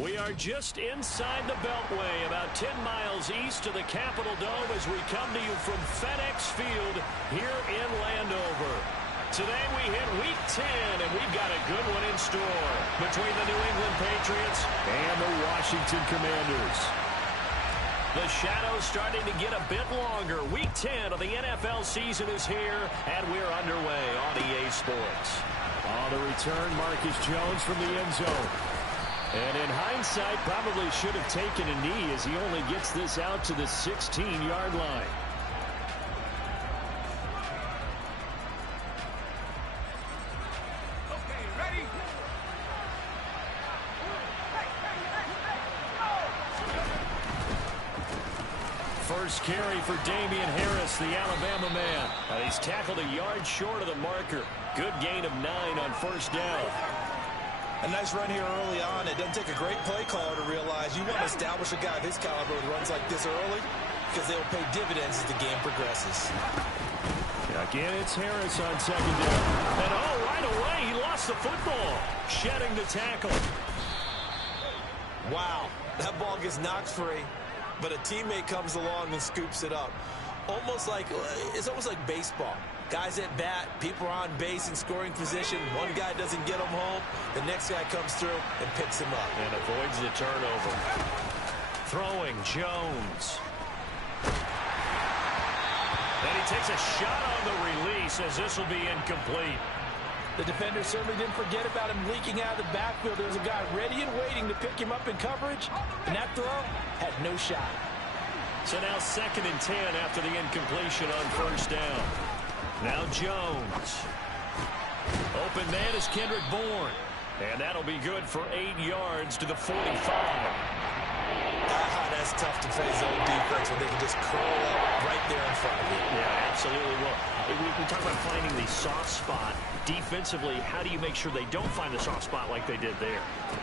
We are just inside the Beltway, about 10 miles east of the Capitol Dome as we come to you from FedEx Field here in Landover. Today we hit Week 10, and we've got a good one in store between the New England Patriots and the Washington Commanders. The shadow's starting to get a bit longer. Week 10 of the NFL season is here, and we're underway on EA Sports. On the return, Marcus Jones from the end zone. And in hindsight, probably should have taken a knee as he only gets this out to the 16-yard line. Okay, ready? First carry for Damian Harris, the Alabama man. He's tackled a yard short of the marker. Good gain of 9 on first down. A nice run here early on. It doesn't take a great play caller to realize you want to establish a guy of his caliber with runs like this early because they will pay dividends as the game progresses. Again, it's Harris on second down. And right away, he lost the football, shedding the tackle. Wow, that ball gets knocked free, but a teammate comes along and scoops it up. It's almost like baseball. Guys at bat, people are on base in scoring position. One guy doesn't get him home. The next guy comes through and picks him up. And avoids the turnover. Throwing, Jones. And he takes a shot on the release as this will be incomplete. The defender certainly didn't forget about him leaking out of the backfield. There was a guy ready and waiting to pick him up in coverage. And that throw had no shot. So now 2nd and 10 after the incompletion on first down. Now Jones. Open man is Kendrick Bourne. And that'll be good for 8 yards to the 45. That's tough to play zone defense when they can just curl up right there in front of you. Yeah, absolutely. Well, we talk about finding the soft spot. Defensively, how do you make sure they don't find the soft spot like they did there?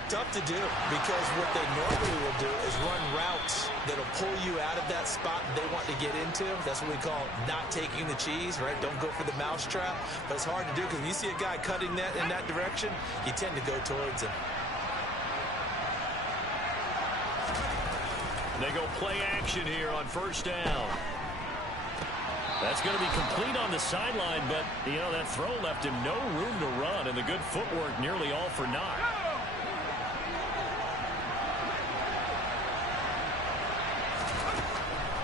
Tough to do because what they normally will do is run routes that'll pull you out of that spot they want to get into. That's what we call not taking the cheese, right? Don't go for the mousetrap. But it's hard to do because when you see a guy cutting that in that direction, you tend to go towards him. They go play action here on first down. That's going to be complete on the sideline, but, that throw left him no room to run, and the good footwork nearly all for naught.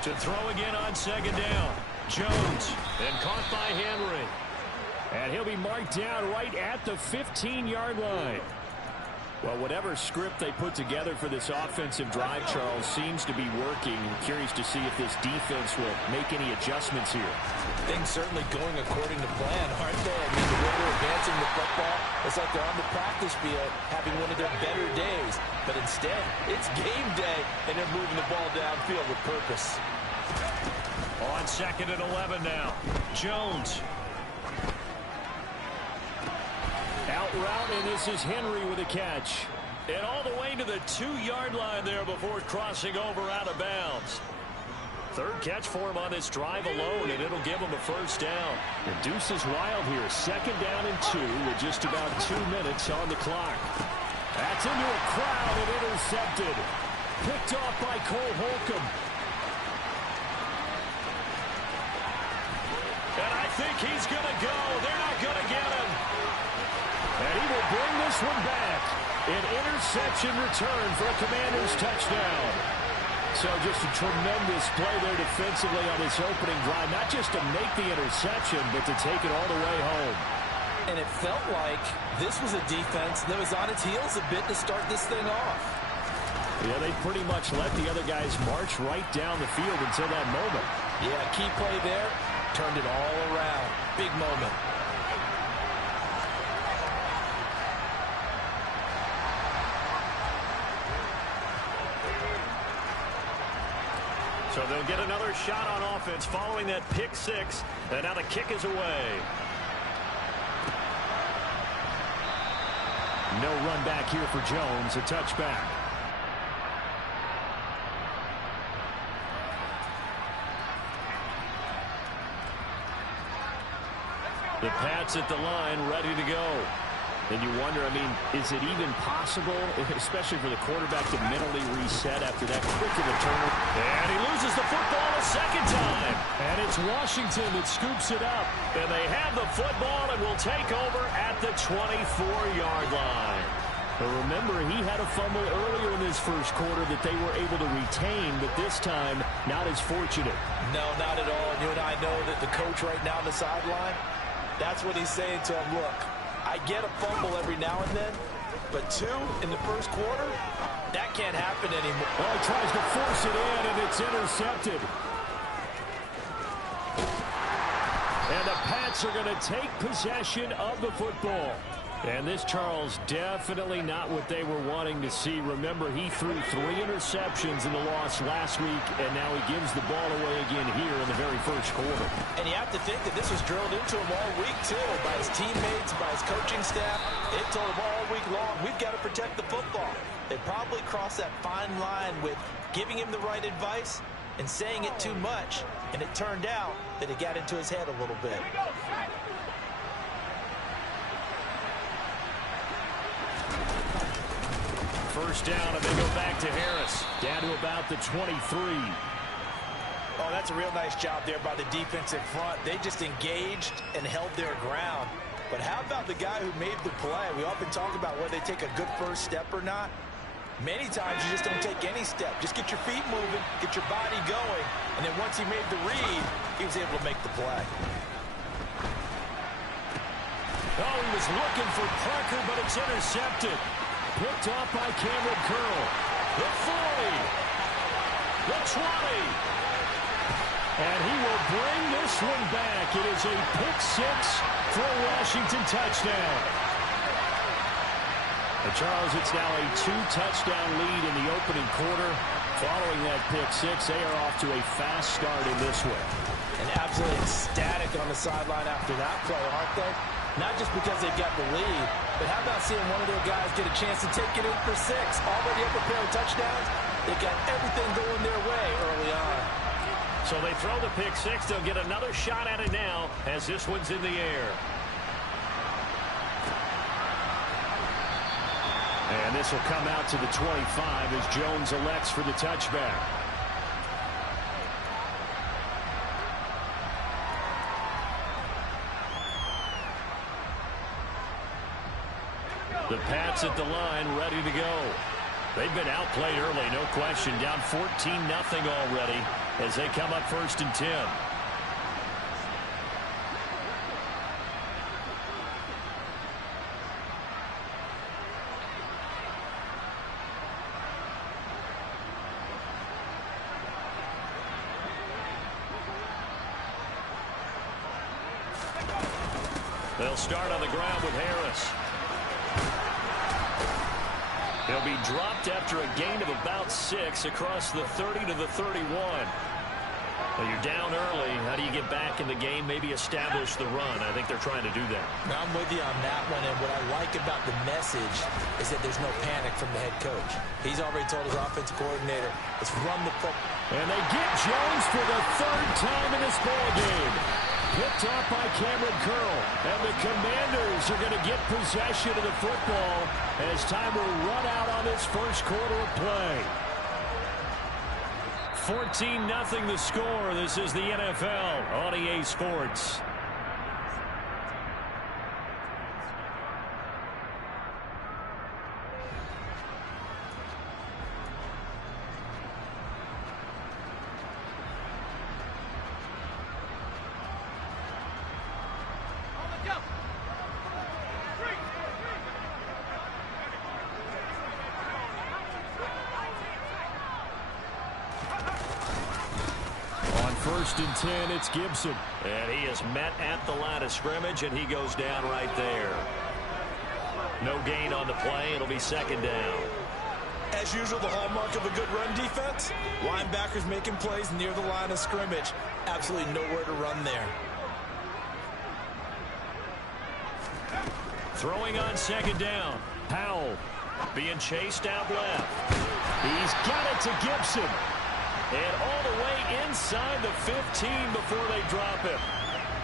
To throw again on second down. Jones, and caught by Henry. And he'll be marked down right at the 15-yard line. Well, whatever script they put together for this offensive drive, Charles, seems to be working. I'm curious to see if this defense will make any adjustments here. Things certainly going according to plan, aren't they? I mean, the way they're advancing the football, it's like they're on the practice field having one of their better days. But instead, it's game day, and they're moving the ball downfield with purpose. On 2nd and 11 now. Jones. Out route, and this is Henry with a catch. And all the way to the 2-yard line there before crossing over out of bounds. 3rd catch for him on this drive alone, and it'll give him a first down. The deuce is wild here. 2nd down and 2 with just about 2 minutes on the clock. That's into a crowd and intercepted. Picked off by Cole Holcomb. And I think he's going to go. They're not going to get him. And he will bring this one back. An interception return for a Commanders touchdown. So just a tremendous play there defensively on this opening drive. Not just to make the interception, but to take it all the way home. And it felt like this was a defense that was on its heels a bit to start this thing off. Yeah, they pretty much let the other guys march right down the field until that moment. Yeah, key play there. Turned it all around. Big moment. So they'll get another shot on offense following that pick 6. And now the kick is away. No run back here for Jones. A touchback. The Pats at the line, ready to go. And you wonder, I mean, is it even possible, especially for the quarterback, to mentally reset after that quick of a turnover? And he loses the football a second time. And it's Washington that scoops it up. And they have the football and will take over at the 24-yard line. But remember, he had a fumble earlier in this first quarter that they were able to retain, but this time, not as fortunate. No, not at all. And you and I know that the coach right now on the sideline, that's what he's saying to him. Look, I get a fumble every now and then, but 2 in the first quarter, that can't happen anymore. Oh, he tries to force it in, and it's intercepted. And the Pats are going to take possession of the football. And this, Charles, definitely not what they were wanting to see. Remember, he threw 3 interceptions in the loss last week, and now he gives the ball away again here in the very first quarter. And you have to think that this was drilled into him all week, too, by his teammates, by his coaching staff. They told him all week long, we've got to protect the football. They probably crossed that fine line with giving him the right advice and saying it too much. And it turned out that it got into his head a little bit. First down, and they go back to Harris. Down to about the 23. Oh, that's a real nice job there by the defensive front. They just engaged and held their ground. But how about the guy who made the play? We often talk about whether they take a good first step or not. Many times you just don't take any step. Just get your feet moving, get your body going, and then once he made the read, he was able to make the play. Oh, he was looking for Parker, but it's intercepted. Picked off by Cameron Curl. The 40. The 20. And he will bring this one back. It is a pick 6 for a Washington touchdown. And Charles, it's now a 2-touchdown lead in the opening quarter. Following that pick 6, they are off to a fast start in this one. And absolutely ecstatic on the sideline after that play, aren't they? Not just because they've got the lead, but how about seeing one of their guys get a chance to take it in for 6? Already up a pair of touchdowns. They got everything going their way early on. So they throw the pick 6. They'll get another shot at it now as this one's in the air. And this will come out to the 25 as Jones elects for the touchback. The Pats at the line, ready to go. They've been outplayed early, no question. Down 14-0 already as they come up 1st and 10. They'll start on the ground with Harris. He'll be dropped after a gain of about 6 across the 30 to the 31. Well, you're down early. How do you get back in the game? Maybe establish the run. I think they're trying to do that. Now, I'm with you on that one, and what I like about the message is that there's no panic from the head coach. He's already told his offensive coordinator, let's run the football. And they get Jones for the 3rd time in this ball game. Picked off by Cameron Curl. And the Commanders are going to get possession of the football as time will run out on this first quarter of play. 14-0 the score. This is the NFL on EA Sports. First and 10, it's Gibson. And he is met at the line of scrimmage, and he goes down right there. No gain on the play. It'll be 2nd down. As usual, the hallmark of a good run defense, linebackers making plays near the line of scrimmage. Absolutely nowhere to run there. Throwing on 2nd down. Powell being chased out left. He's got it to Gibson. And all the way inside the 15 before they drop him.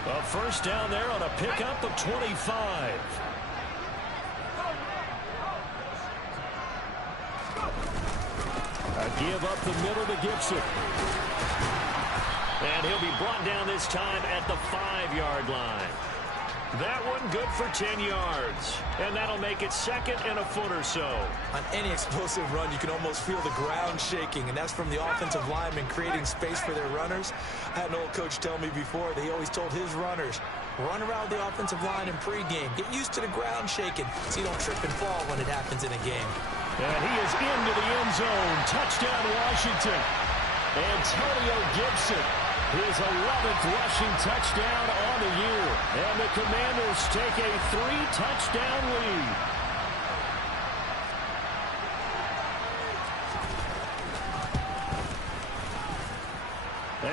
A first down there on a pickup of 25. give up the middle to Gibson. And he'll be brought down this time at the 5-yard line. That one good for 10 yards. And that'll make it second and a foot or so. On any explosive run, you can almost feel the ground shaking, and that's from the offensive linemen creating space for their runners. I had an old coach tell me before that he always told his runners, run around the offensive line in pregame. Get used to the ground shaking so you don't trip and fall when it happens in a game. And he is into the end zone. Touchdown, Washington. Antonio Gibson, his 11th rushing touchdown on the year. And the Commanders take a 3-touchdown lead.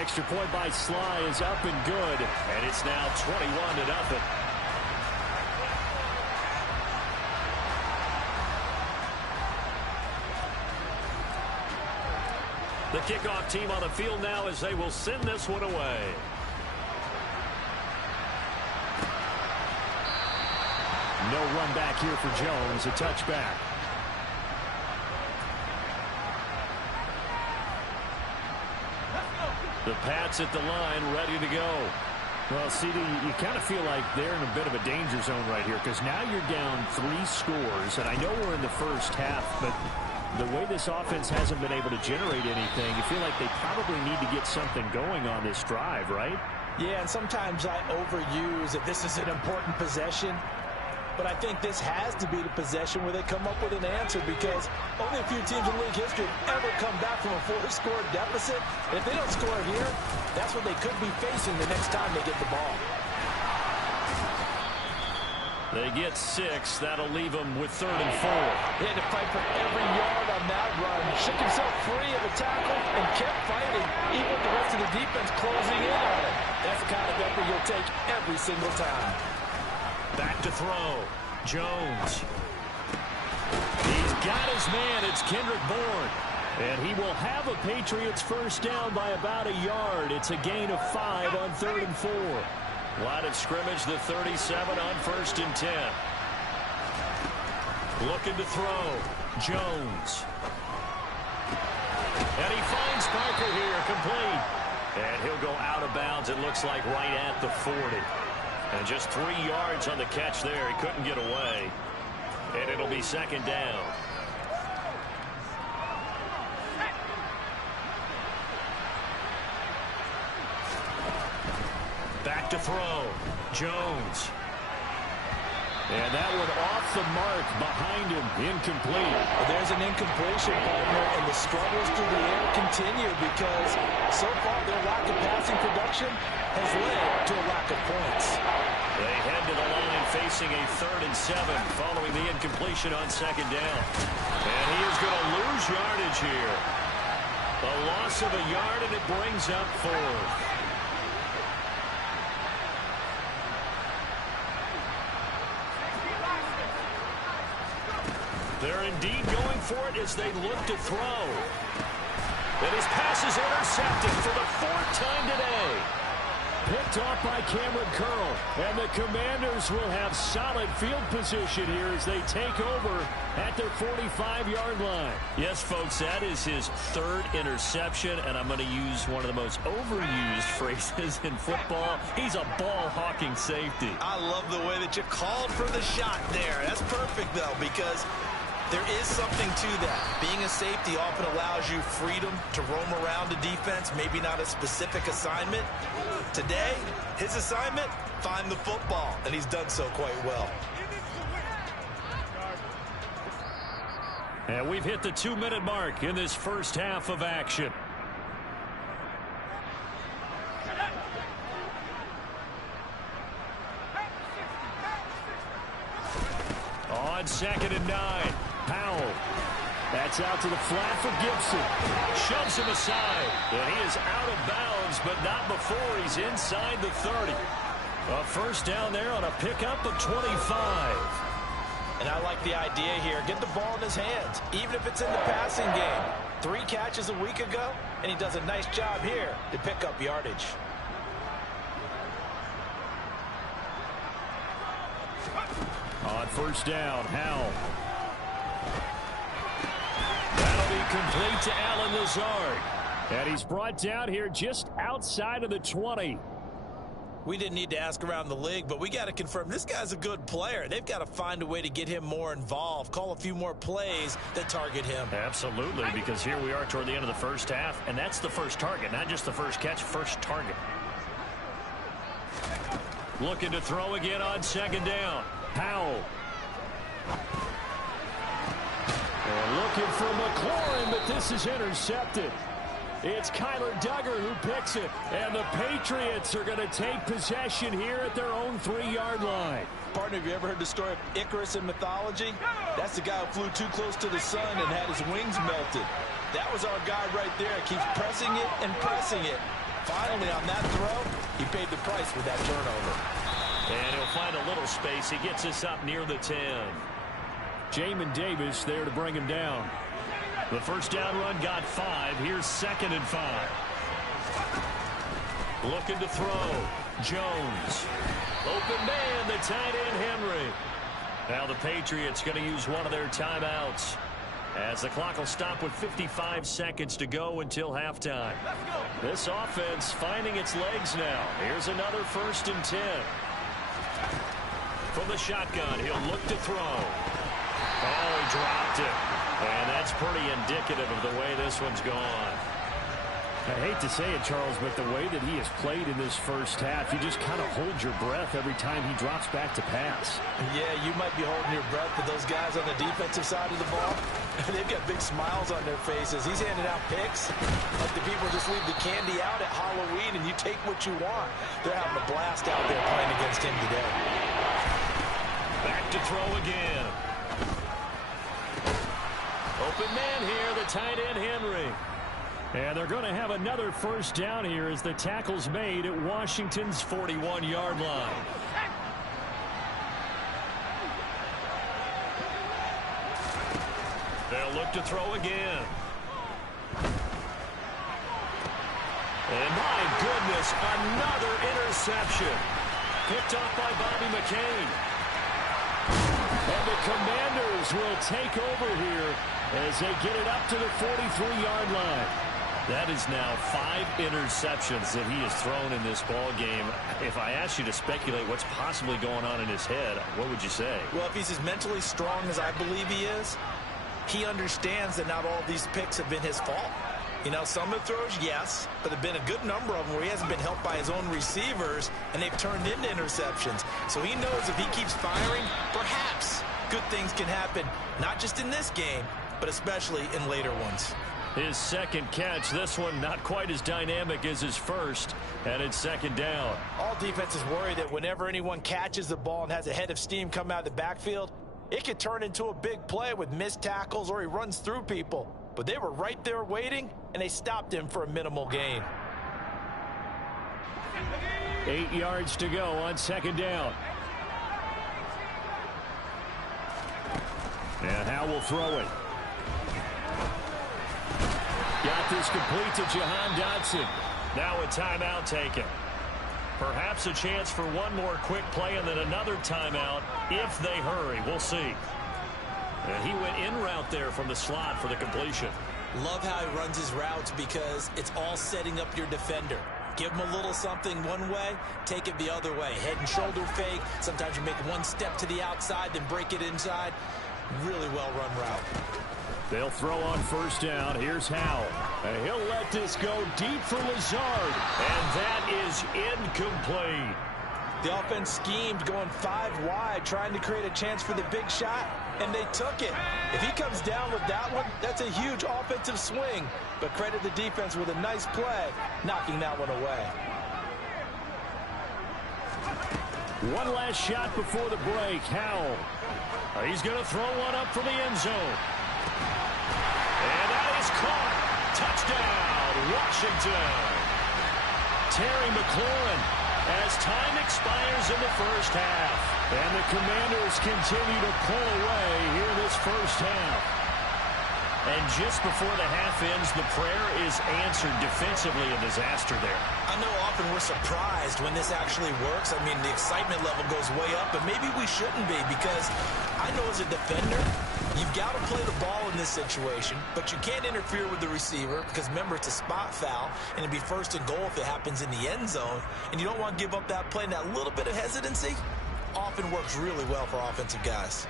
Extra point by Sly is up and good. And it's now 21-0. The kickoff team on the field now as they will send this one away. No run back here for Jones. A touchback. The Pats at the line, ready to go. Well, CD, you kind of feel like they're in a bit of a danger zone right here because now you're down 3 scores. And I know we're in the first half, but the way this offense hasn't been able to generate anything, you feel like they probably need to get something going on this drive, right? Yeah, and sometimes I overuse that this is an important possession. But I think this has to be the possession where they come up with an answer because only a few teams in league history have ever come back from a 4-score deficit. And if they don't score here, that's what they could be facing the next time they get the ball. They get 6. That'll leave them with 3rd and 4. He had to fight for every yard on that run. Shook himself free of the tackle and kept fighting, even with the rest of the defense closing in on it. That's the kind of effort you'll take every single time. Back to throw. Jones. He's got his man. It's Kendrick Bourne. And he will have a Patriots first down by about a yard. It's a gain of 5 on 3rd and 4. Line of scrimmage, the 37 on 1st and 10. Looking to throw. Jones. And he finds Parker here, complete. And he'll go out of bounds, it looks like right at the 40. And just 3 yards on the catch there. He couldn't get away. And it'll be 2nd down. Back to throw. Jones. And that one off the mark behind him. Incomplete. Well, there's an incompletion, partner, and the struggles through the air continue because so far their lack of passing production has led to a lack of points. They head to the line facing a 3rd and 7 following the incompletion on 2nd down. And he is going to lose yardage here. A loss of a yard, and it brings up 4th. They're indeed going for it as they look to throw. And his pass is intercepted for the 4th time today. Picked off by Cameron Curl. And the Commanders will have solid field position here as they take over at their 45-yard line. Yes, folks, that is his 3rd interception, and I'm going to use one of the most overused phrases in football. He's a ball-hawking safety. I love the way that you called for the shot there. That's perfect, though, because there is something to that. Being a safety often allows you freedom to roam around the defense, maybe not a specific assignment. Today, his assignment, find the football, and he's done so quite well. And we've hit the 2-minute mark in this first half of action. On 2nd and 9, Powell. That's out to the flat for Gibson. Shoves him aside. And he is out of bounds, but not before he's inside the 30. A first down there on a pickup of 25. And I like the idea here. Get the ball in his hands, even if it's in the passing game. 3 catches a week ago, and he does a nice job here to pick up yardage. On first down, Howell. That'll be complete complete to Allen Lazard. And he's brought down here just outside of the 20. We didn't need to ask around the league, but we got to confirm this guy's a good player. They've got to find a way to get him more involved, call a few more plays that target him. Absolutely, because here we are toward the end of the first half, and that's the first target, not just the first catch, first target. Looking to throw again on second down. Powell. And looking for McLaurin, but this is intercepted. It's Kyler Duggar who picks it, and the Patriots are going to take possession here at their own 3-yard line. Partner, have you ever heard the story of Icarus in mythology? That's the guy who flew too close to the sun and had his wings melted. That was our guy right there. Keeps pressing it and pressing it. Finally, on that throw, he paid the price with that turnover. And he'll find a little space. He gets us up near the 10. Jamin Davis there to bring him down. The first down run got 5. Here's 2nd and 5. Looking to throw. Jones. Open man, the tight end Henry. Now the Patriots going to use one of their timeouts, as the clock will stop with 55 seconds to go until halftime. This offense finding its legs now. Here's another 1st and 10. From the shotgun, he'll look to throw. Oh, he dropped it. And that's pretty indicative of the way this one's gone. I hate to say it, Charles, but the way that he has played in this first half, you just kind of hold your breath every time he drops back to pass. Yeah, you might be holding your breath, but those guys on the defensive side of the ball, they've got big smiles on their faces. He's handing out picks like the people just leave the candy out at Halloween and you take what you want. They're having a blast out there playing against him today. Back to throw again. Open man here, the tight end Henry. And they're going to have another first down here as the tackle's made at Washington's 41-yard line. They'll look to throw again. And my goodness, another interception. Picked off by Bobby McCain. And the Commanders will take over here as they get it up to the 43-yard line. That is now 5 interceptions that he has thrown in this ball game. If I asked you to speculate what's possibly going on in his head, what would you say? Well, if he's as mentally strong as I believe he is, he understands that not all these picks have been his fault. You know, some of the throws, yes, but there have been a good number of them where he hasn't been helped by his own receivers, and they've turned into interceptions. So he knows if he keeps firing, perhaps good things can happen, not just in this game, but especially in later ones. His second catch, this one not quite as dynamic as his first, and it's 2nd down. All defenses worry that whenever anyone catches the ball and has a head of steam come out of the backfield, it could turn into a big play with missed tackles or he runs through people. But they were right there waiting, and they stopped him for a minimal gain. 8 yards to go on 2nd down. And Howe will throw it. Got this complete to Jahan Dotson. Now a timeout taken. Perhaps a chance for one more quick play and then another timeout if they hurry. We'll see. And he went in route there from the slot for the completion. Love how he runs his routes because it's all setting up your defender. Give him a little something one way, take it the other way. Head and shoulder fake. Sometimes you make one step to the outside, then break it inside. Really well-run route. They'll throw on 1st down. Here's Howe. And he'll let this go deep for Lazard. And that is incomplete. The offense schemed going 5 wide, trying to create a chance for the big shot, and they took it. If he comes down with that one, that's a huge offensive swing. But credit the defense with a nice play, knocking that one away. One last shot before the break. Howell. He's going to throw one up for the end zone. And that is caught. Touchdown, Washington. Terry McLaurin as time expires in the first half. And the Commanders continue to pull away here this first half. And just before the half ends, the prayer is answered defensively. A disaster there. I know often we're surprised when this actually works. I mean, the excitement level goes way up, but maybe we shouldn't be because I know as a defender, You've got to play the ball in this situation, but you can't interfere with the receiver because, remember, it's a spot foul, and it'd be first and goal if it happens in the end zone, and you don't want to give up that play. And that little bit of hesitancy often works really well for offensive guys.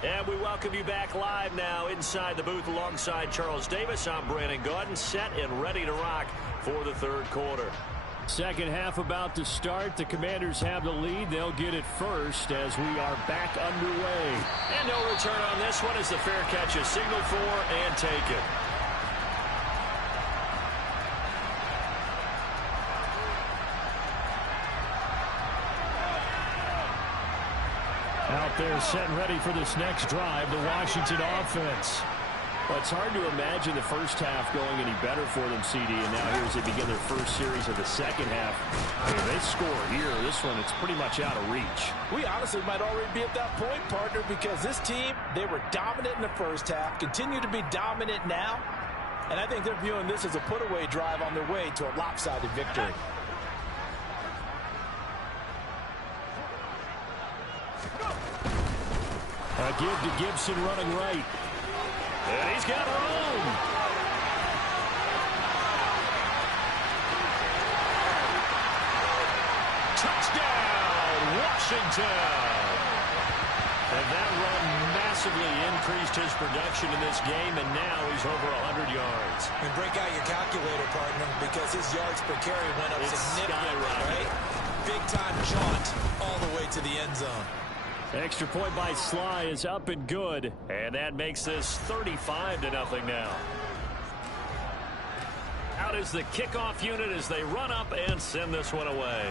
And we welcome you back live now inside the booth alongside Charles Davis. I'm Brandon Gaudin, set and ready to rock for the third quarter. Second half about to start. The Commanders have the lead. They'll get it first as we are back underway. And no return on this one as the fair catch is signaled for and taken. Out there set and ready for this next drive, the Washington offense. Well, it's hard to imagine the first half going any better for them, CD, and now here as they begin their first series of the second half. I mean, they score here. This one, it's pretty much out of reach. We honestly might already be at that point, partner, because this team, they were dominant in the first half, continue to be dominant now, and I think they're viewing this as a put-away drive on their way to a lopsided victory. A give to Gibson running right. And he's got room. Touchdown, Washington. And that run massively increased his production in this game, and now he's over 100 yards. And break out your calculator, partner, because his yards per carry went up significantly, right? Big-time jaunt all the way to the end zone. Extra point by Sly is up and good, and that makes this 35-0 now. Out is the kickoff unit as they run up and send this one away.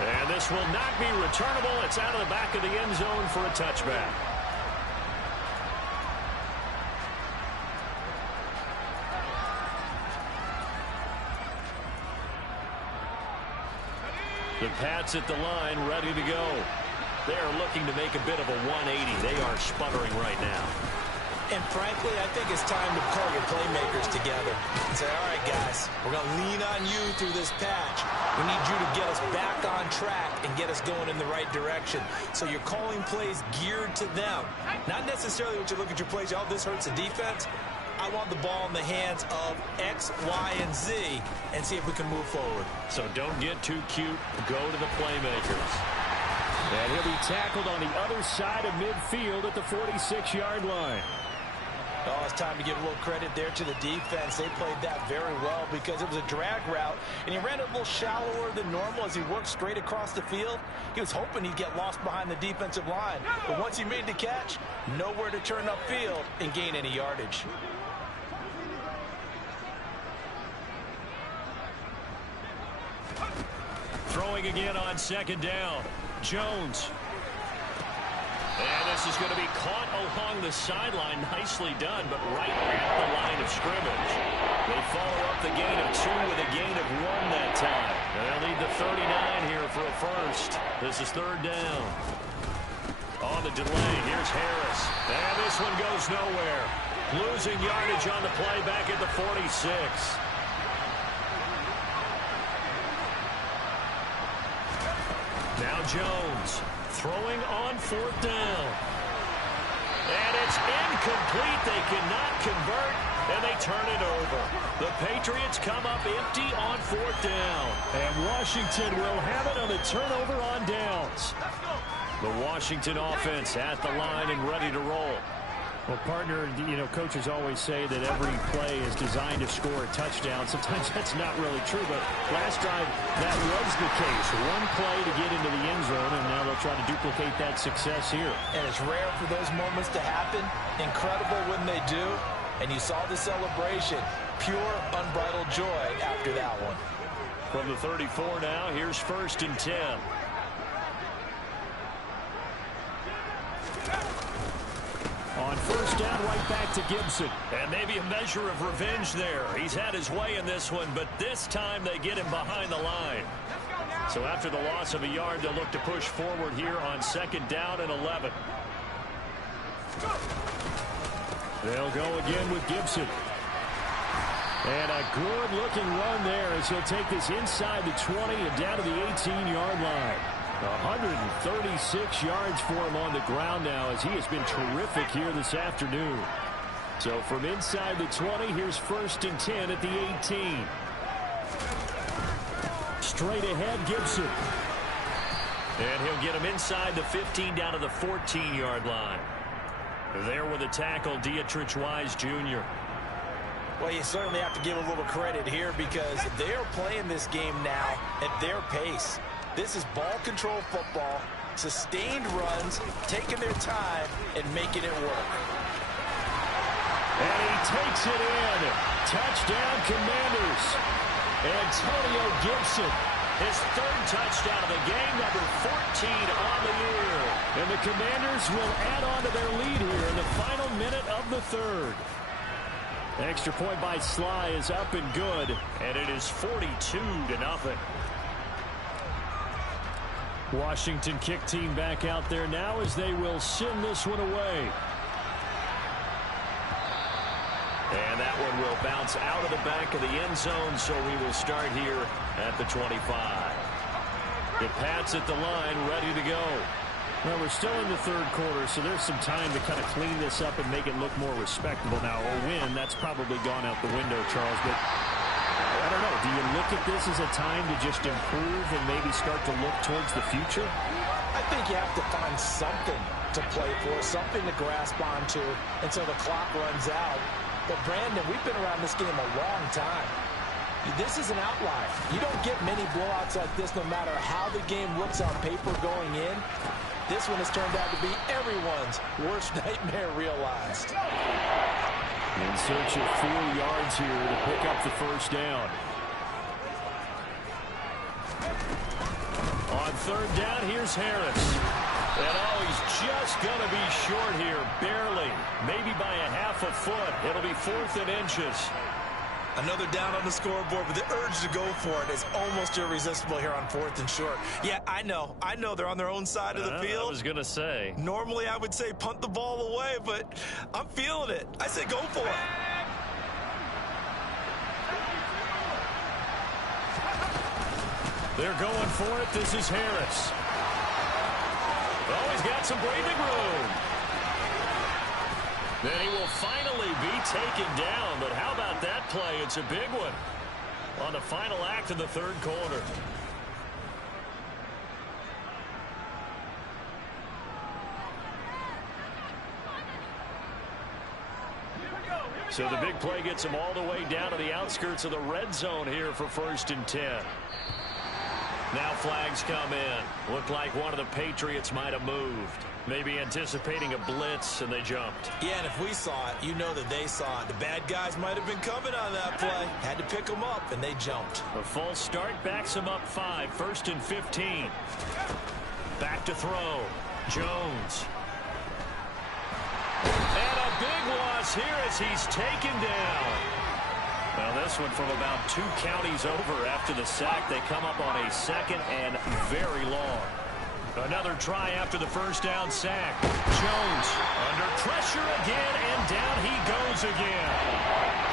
And this will not be returnable. It's out of the back of the end zone for a touchback. The Pats at the line, ready to go. They are looking to make a bit of a 180. They are sputtering right now. And frankly, I think it's time to call your playmakers together and say, all right, guys, we're going to lean on you through this patch. We need you to get us back on track and get us going in the right direction. So you're calling plays geared to them. Not necessarily what you look at your plays, oh, this hurts the defense. I want the ball in the hands of X, Y, and Z and see if we can move forward. So don't get too cute. Go to the playmakers. And he'll be tackled on the other side of midfield at the 46-yard line. Oh, it's time to give a little credit there to the defense. They played that very well because it was a drag route, and he ran it a little shallower than normal as he worked straight across the field. He was hoping he'd get lost behind the defensive line, but once he made the catch, nowhere to turn upfield and gain any yardage. Throwing again on second down. Jones. And this is going to be caught along the sideline. Nicely done, but right at the line of scrimmage. They follow up the gain of 2 with a gain of 1 that time. And they'll need the 39 here for a first. This is third down. On the delay, here's Harris. And this one goes nowhere. Losing yardage on the play back at the 46. Now Jones throwing on fourth down. And it's incomplete. They cannot convert, and they turn it over. The Patriots come up empty on fourth down. And Washington will have it on the turnover on downs. The Washington offense at the line and ready to roll. Well, partner, you know, coaches always say that every play is designed to score a touchdown. Sometimes that's not really true, but last drive, that was the case. One play to get into the end zone, and now they'll try to duplicate that success here. And it's rare for those moments to happen. Incredible when they do. And you saw the celebration. Pure, unbridled joy after that one. From the 34 now, here's first and 10. On first down, right back to Gibson. And maybe a measure of revenge there. He's had his way in this one, but this time they get him behind the line. So after the loss of a yard, they'll look to push forward here on 2nd down and 11. They'll go again with Gibson. And a good-looking run there as he'll take this inside the 20 and down to the 18-yard line. 136 yards for him on the ground now as he has been terrific here this afternoon. So from inside the 20, here's 1st and 10 at the 18. Straight ahead, Gibson. And he'll get him inside the 15 down to the 14-yard line. There with a tackle, Dietrich Wise Jr. Well, you certainly have to give a little credit here because they are playing this game now at their pace. This is ball control football, sustained runs, taking their time, and making it work. And he takes it in. Touchdown, Commanders. Antonio Gibson, his 3rd touchdown of the game, number 14 on the year. And the Commanders will add on to their lead here in the final minute of the 3rd. Extra point by Sly is up and good, and it is 42-0. Washington kick team back out there now as they will send this one away. And that one will bounce out of the back of the end zone, so we will start here at the 25. The Pats at the line, ready to go. Well, we're still in the 3rd quarter, so there's some time to kind of clean this up and make it look more respectable. Now, a win, that's probably gone out the window, Charles, but I don't know. Do you look at this as a time to just improve and maybe start to look towards the future? I think you have to find something to play for, something to grasp onto until the clock runs out. But, Brandon, we've been around this game a long time. This is an outlier. You don't get many blowouts like this no matter how the game looks on paper going in. This one has turned out to be everyone's worst nightmare realized. In search of 4 yards here to pick up the 1st down. On 3rd down, here's Harris. And he's just going to be short here, barely. Maybe by a half a foot. It'll be 4th and inches. Another down on the scoreboard, but the urge to go for it is almost irresistible here on 4th and short. Yeah, I know they're on their own side of the field. I was going to say. Normally I would say punt the ball away, but I'm feeling it. I say go for it. They're going for it. This is Harris. Oh, he's got some breathing room. Then he will finally be taken down. But how about that play? It's a big one on the final act of the 3rd quarter. So the big play gets him all the way down to the outskirts of the red zone here for 1st and 10. Now flags come in. Looked like one of the Patriots might have moved. Maybe anticipating a blitz, and they jumped. Yeah, and if we saw it, you know that they saw it. The bad guys might have been coming on that play. Had to pick them up, and they jumped. A false start backs them up 5. 1st and 15. Back to throw. Jones. And a big loss here as he's taken down. Well, this one from about 2 counties over after the sack. They come up on a 2nd and very long. Another try after the 1st down sack. Jones under pressure again, and down he goes again.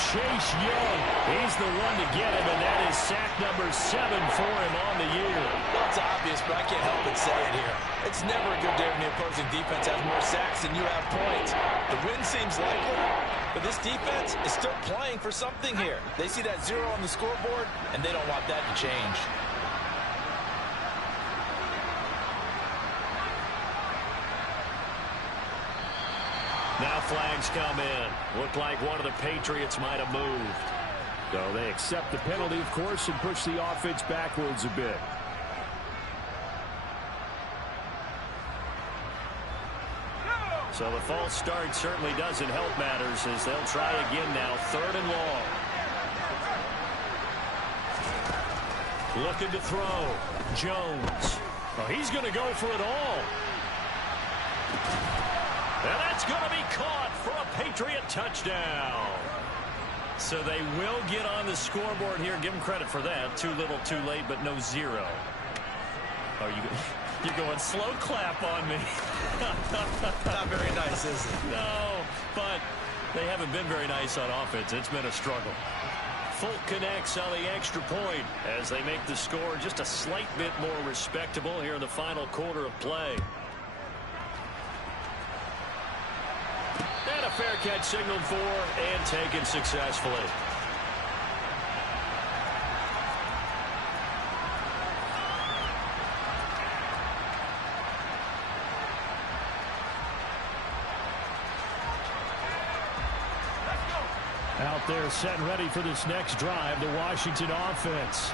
Chase Young, he's the one to get him, and that is sack number 7 for him on the year. Well, it's obvious, but I can't help but say it here. It's never a good day when the opposing defense has more sacks than you have points. The win seems likely, but this defense is still playing for something here. They see that 0 on the scoreboard, and they don't want that to change. Now flags come in. Looked like one of the Patriots might have moved. So they accept the penalty, of course, and push the offense backwards a bit. So the false start certainly doesn't help matters as they'll try again now. 3rd and long. Looking to throw. Jones. Well, he's going to go for it all. And that's going to be caught for a Patriot touchdown. So they will get on the scoreboard here. Give them credit for that. Too little, too late, but no 0. Oh, you're going slow clap on me. Not very nice, is it? No, but they haven't been very nice on offense. It's been a struggle. Folk connects on the extra point as they make the score just a slight bit more respectable here in the final quarter of play. And a fair catch signaled for and taken successfully. Out there set and ready for this next drive, the Washington offense.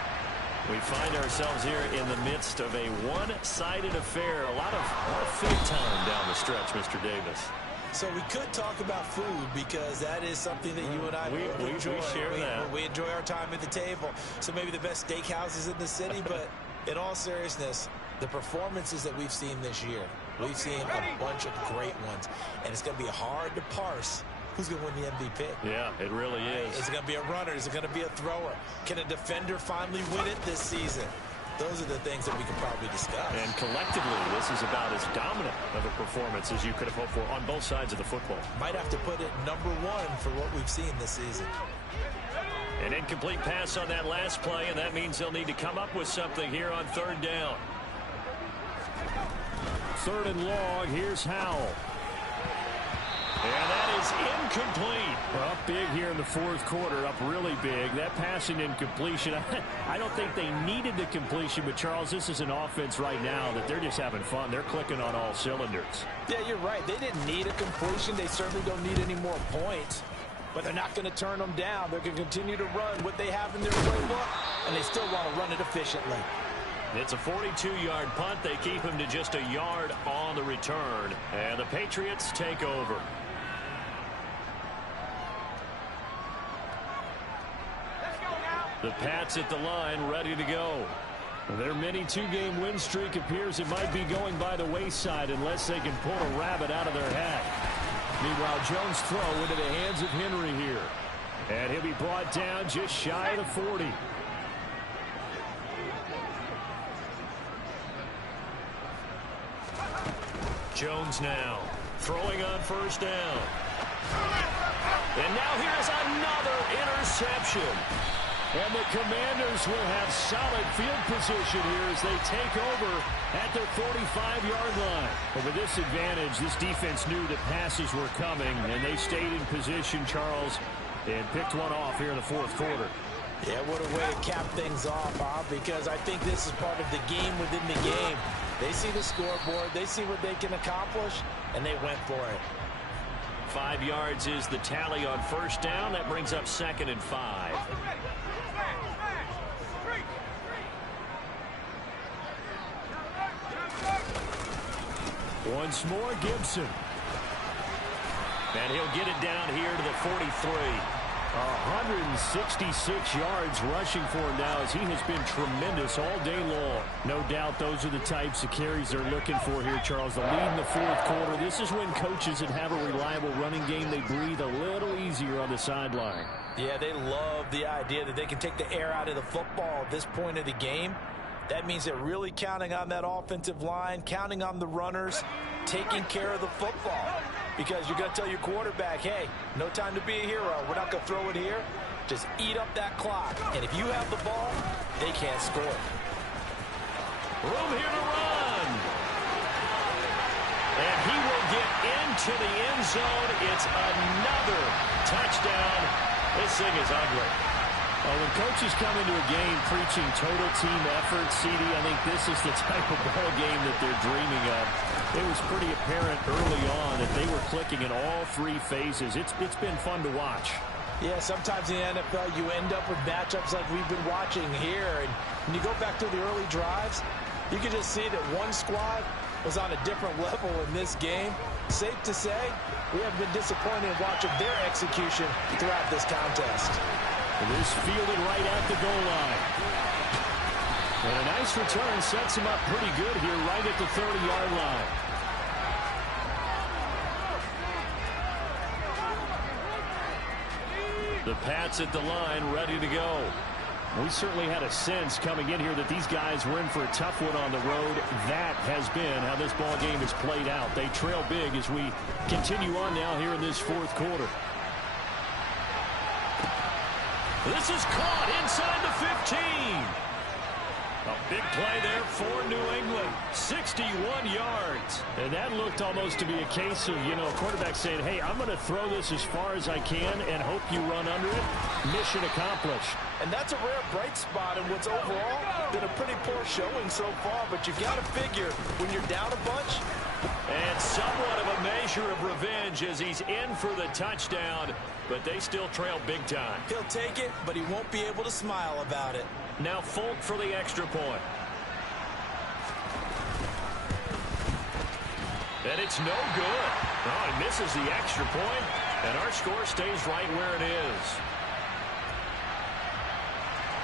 We find ourselves here in the midst of a one-sided affair. A lot of fig time down the stretch, Mr. Davis. So we could talk about food because that is something that you and I enjoy. We share that. We enjoy our time at the table. So maybe the best steakhouses in the city, but in all seriousness, the performances that we've seen this year, we've seen a bunch of great ones, and it's going to be hard to parse who's going to win the MVP. Yeah, it really is. Is it going to be a runner? Is it going to be a thrower? Can a defender finally win it this season? Those are the things that we can probably discuss. And collectively, this is about as dominant of a performance as you could have hoped for on both sides of the football. Might have to put it #1 for what we've seen this season. An incomplete pass on that last play, and that means they'll need to come up with something here on 3rd down. 3rd and long, here's Howell. And that is incomplete. Well, up big here in the 4th quarter, up really big. That passing incompletion, I don't think they needed the completion, but Charles, this is an offense right now that they're just having fun. They're clicking on all cylinders. Yeah, you're right. They didn't need a completion. They certainly don't need any more points, but they're not going to turn them down. They're going to continue to run what they have in their playbook, and they still want to run it efficiently. It's a 42-yard punt. They keep him to just a yard on the return, and the Patriots take over. The Pats at the line, ready to go. Their mini 2-game win streak appears it might be going by the wayside unless they can pull a rabbit out of their hat. Meanwhile, Jones' throw into the hands of Henry here. And he'll be brought down just shy of the 40. Jones now throwing on 1st down. And now here's another interception. And the Commanders will have solid field position here as they take over at their 45-yard line. But with this advantage, this defense knew that passes were coming, and they stayed in position, Charles, and picked one off here in the 4th quarter. Yeah, what a way to cap things off, huh? Because I think this is part of the game within the game. They see the scoreboard, they see what they can accomplish, and they went for it. 5 yards is the tally on 1st down. That brings up 2nd and 5. Once more, Gibson. And he'll get it down here to the 43. 166 yards rushing for him now as he has been tremendous all day long. No doubt those are the types of carries they're looking for here, Charles. The lead in the 4th quarter. This is when coaches that have a reliable running game, they breathe a little easier on the sideline. Yeah, they love the idea that they can take the air out of the football at this point of the game. That means they're really counting on that offensive line, counting on the runners, taking care of the football. Because you're going to tell your quarterback, hey, no time to be a hero. We're not going to throw it here. Just eat up that clock. And if you have the ball, they can't score. Room here to run. And he will get into the end zone. It's another touchdown. This thing is ugly. Well, when coaches come into a game preaching total team effort, CD, I think this is the type of ball game that they're dreaming of. It was pretty apparent early on that they were clicking in all 3 phases. It's been fun to watch. Yeah, sometimes in the NFL you end up with matchups like we've been watching here. And when you go back to the early drives, you can just see that one squad was on a different level in this game. Safe to say, we have been disappointed in watching their execution throughout this contest. This fielded right at the goal line. And a nice return sets him up pretty good here right at the 30-yard line. The Pats at the line ready to go. We certainly had a sense coming in here that these guys were in for a tough one on the road. That has been how this ball game has played out. They trail big as we continue on now here in this fourth quarter. This is caught inside the 15. A big play there for New England. 61 yards. And that looked almost to be a case of, a quarterback saying, hey, I'm going to throw this as far as I can and hope you run under it. Mission accomplished. And that's a rare bright spot in what's overall been a pretty poor showing so far. But you've got to figure when you're down a bunch. And somewhat of a measure of revenge as he's in for the touchdown. But they still trail big time. He'll take it, but he won't be able to smile about it. Now Folk for the extra point. And it's no good. Oh, he misses the extra point, and our score stays right where it is.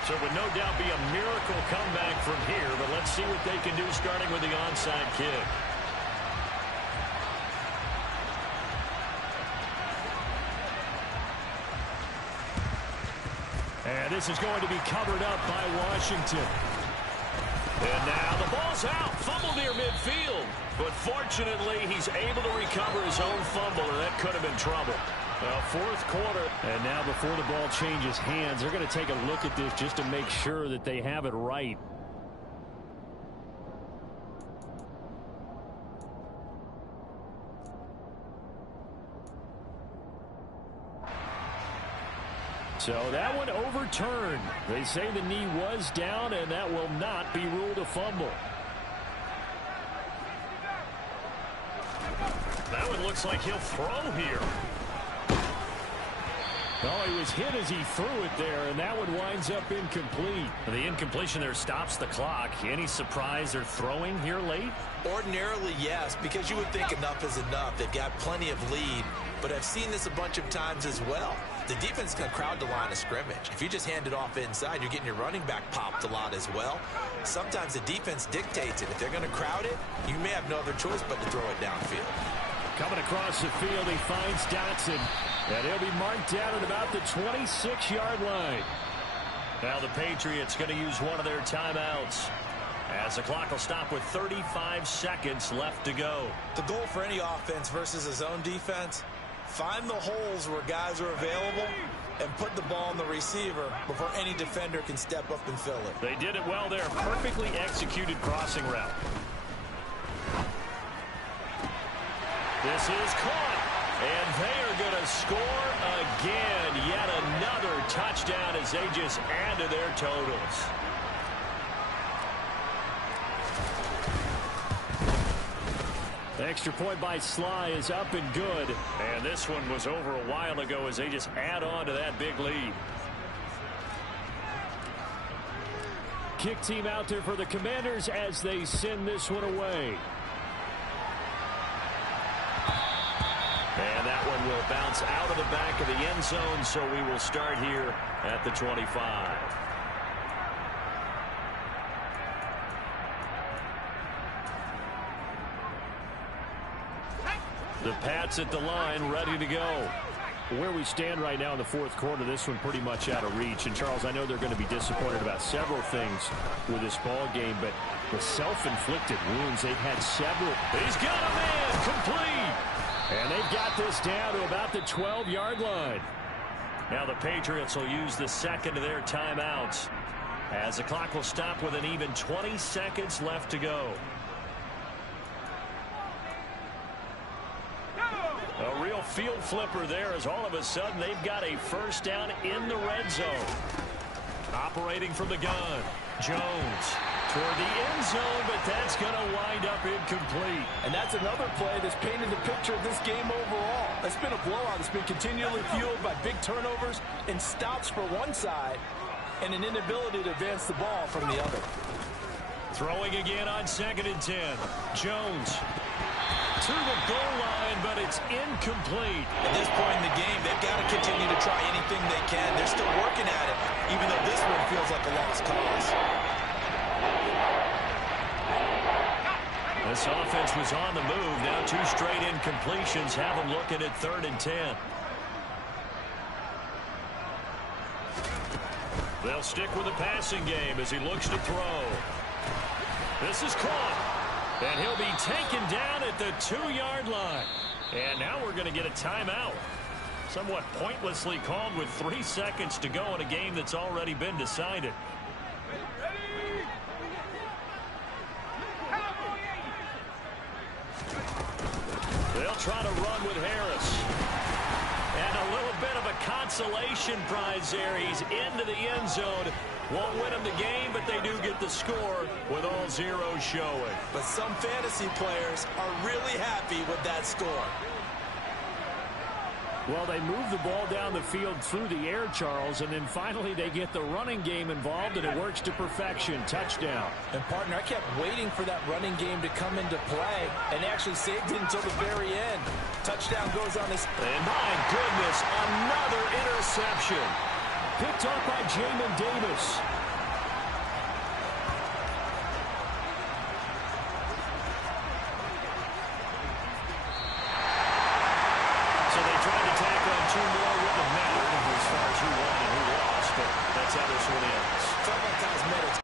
So it would no doubt be a miracle comeback from here, but let's see what they can do starting with the onside kick. And this is going to be covered up by Washington. And now the ball's out. Fumble near midfield. But fortunately, he's able to recover his own fumble, and that could have been trouble. Fourth quarter. And now before the ball changes hands, they're going to take a look at this just to make sure that they have it right. So that one overturned. They say the knee was down, and that will not be ruled a fumble. That one looks like he'll throw here. Oh, he was hit as he threw it there, and that one winds up incomplete. The incompletion there stops the clock. Any surprise they're throwing here late? Ordinarily, yes, because you would think enough is enough. They've got plenty of lead, but I've seen this a bunch of times as well. The defense can crowd the line of scrimmage. If you just hand it off inside, you're getting your running back popped a lot as well. Sometimes the defense dictates it. If they're going to crowd it, you may have no other choice but to throw it downfield. Coming across the field, he finds Dotson. And he'll be marked down at about the 26-yard line. Now the Patriots going to use one of their timeouts, as the clock will stop with 35 seconds left to go. The goal for any offense versus his own defense, find the holes where guys are available and put the ball on the receiver before any defender can step up and fill it. They did it well there. Perfectly executed crossing route. This is caught. And they are going to score again. Yet another touchdown as they just add to their totals. The extra point by Sly is up and good. And this one was over a while ago as they just add on to that big lead. Kick team out there for the Commanders as they send this one away. And that one will bounce out of the back of the end zone, so we will start here at the 25. The Pats at the line, ready to go. Where we stand right now in the fourth quarter, this one pretty much out of reach. And, Charles, I know they're going to be disappointed about several things with this ball game, but the self-inflicted wounds, they've had several. He's got a man, complete. And they've got this down to about the 12-yard line. Now the Patriots will use the second of their timeouts, as the clock will stop with an even 20 seconds left to go. A real field flipper there, as all of a sudden they've got a first down in the red zone. Operating from the gun, Jones toward the end zone, but that's going to wind up incomplete. And that's another play that's painted the picture of this game overall. It's been a blowout. It's been continually fueled by big turnovers and stops for one side and an inability to advance the ball from the other. Throwing again on 2nd and 10. Jones to the goal line, but it's incomplete. At this point in the game, they've got to continue to try anything they can. They're still working at it, even though this one feels like a lost cause. This offense was on the move. Now 2 straight incompletions have them looking at 3rd and 10. They'll stick with the passing game as he looks to throw. This is caught. And he'll be taken down at the 2-yard line. And now we're going to get a timeout. Somewhat pointlessly called with 3 seconds to go in a game that's already been decided. They'll try to run with Harris. And a little bit of a consolation prize there. He's into the end zone. Won't win him the game, but they do get the score with all zeros showing. But some fantasy players are really happy with that score. Well, they move the ball down the field through the air, Charles, and then finally they get the running game involved, and it works to perfection. Touchdown. And, partner, I kept waiting for that running game to come into play and actually saved it until the very end. Touchdown goes on this. And, my goodness, another interception. Picked off by Jamin Davis. Two more wouldn't have mattered as far as who won and who lost, but that's how this one ends. Talk about cosmetics.